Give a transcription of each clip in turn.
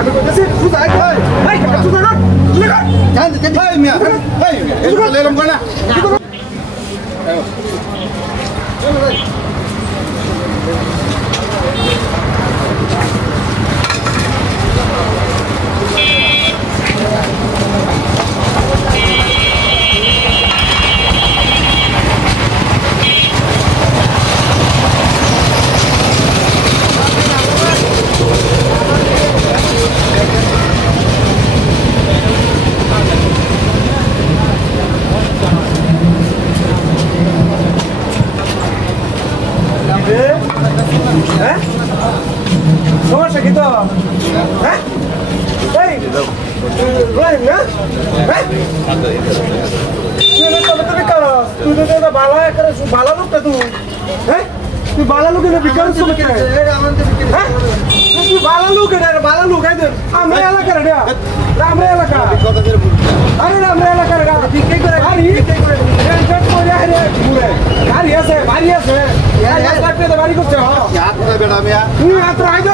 আমি কইতেছি সুদা আই কই এই সুদা না জান জান ভাই মিয়া ভাই এগুলো লেরম কর না চলো ভাই সমস্যা কি তো হ্যাঁ এই রহিম না হ্যাঁ তুই তো ভালো ভালো লোকটা তুই হ্যাঁ তুই ভালো লোক বিকাশ হ্যাঁ তুই ভালো লোক ভালো লোক আমরা এলাকার আমরা এলাকা আরে আমরা এলাকার গাড়ি আছে বাড়ি আছে বাড়ি করছে তুই মাত্র আইজ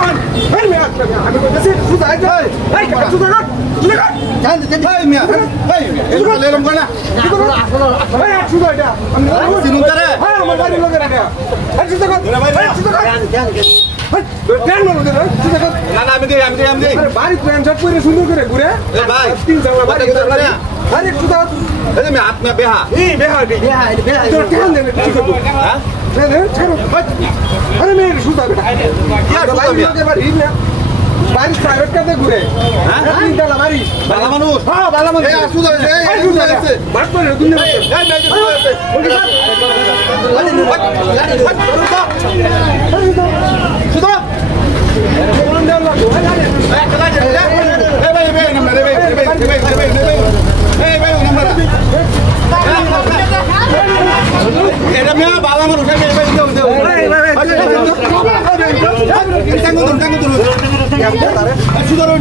আমি বলতেছি সুদা আইজ সুদা না লেরম কর না সুদা এটা আমার বাড়ির লোকের বাড়ি প্ল্যান শট করে সুন্দর করে ঘুরে তিন চার বাড়ি আরে সুদা আমি হাত মে বেহা বেহা বেহা তোর কেন দেন হ্যাঁ अरे मेरे सुधा बेटा क्या सुधा बारी ना बारी प्राइवेट करते घुरे हां तीन तला बारी बाला मानुष हां बाला मानुष ए सुधा से बात कर दुनिया ए मैं सुधा बोलन दे ला ए चला जा ए भाई नंबर ए भाई नंबर এরা মিয়া বালা মানুষ আমি ভাই দাও দাও টাঙ্গো সুদরন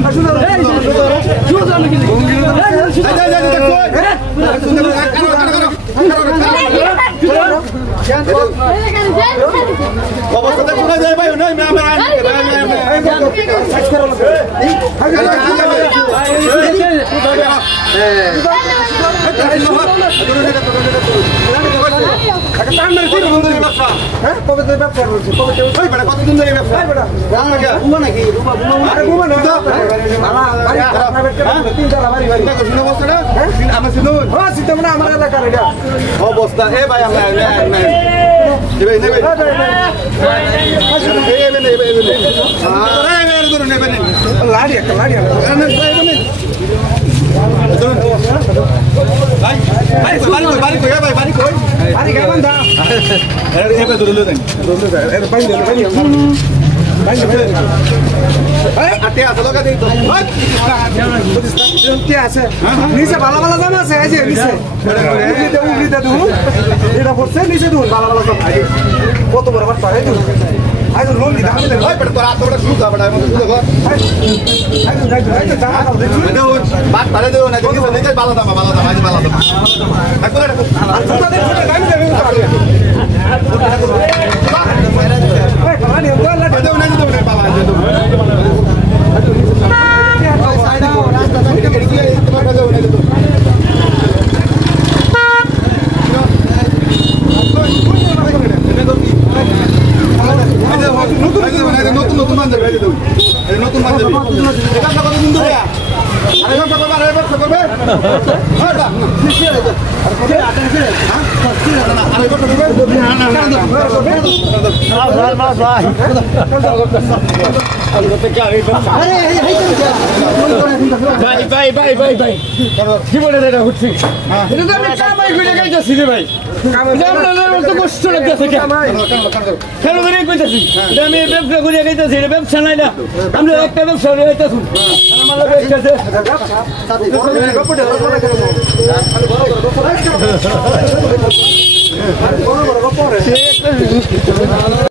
অবস্থা শোনা যায় ভাই নয় আমি কতদিন ধরে ব্যবসা নাকি আমার এলাকার অবস্থা এ ভাই লাড়ি একটা লাড়ি নিচে ভালো ভালো জামা আছে এটা পড়ছে নিচে দেখুন ভালো ভালো জামা কত বড় বাট পারে আজ লোন দিতে হবে ভাই বড় তোর আত্মটা শুরু কর বড় শুরু কর বাট পারে দেও না দেখি নিচে ভালো দাম আজ ভালো দাম এখন এটা ছোট দে ছোট দাম দেবে ভাই পানি ওলা দেও না দেও না বাবা দেও সাইড দাও রাস্তা থেকে গিয়ে তোমার দেও না দেও নতুন বান্ধব নতুন বান্ধব এটা কত দিন ধরে আরে ব্যবসা করবে আরে ব্যবসা করবে কি বলে এটা হচ্ছে এটা তো আমি কামাই করে গাইতেছি রে ভাই কষ্ট লাগতেছে কেন করে কইতেছি আমি ব্যবসা করে গাইতেছি এটা ব্যবসা নাই না আমরা একটা ব্যবসা করে গাইতেছি আমার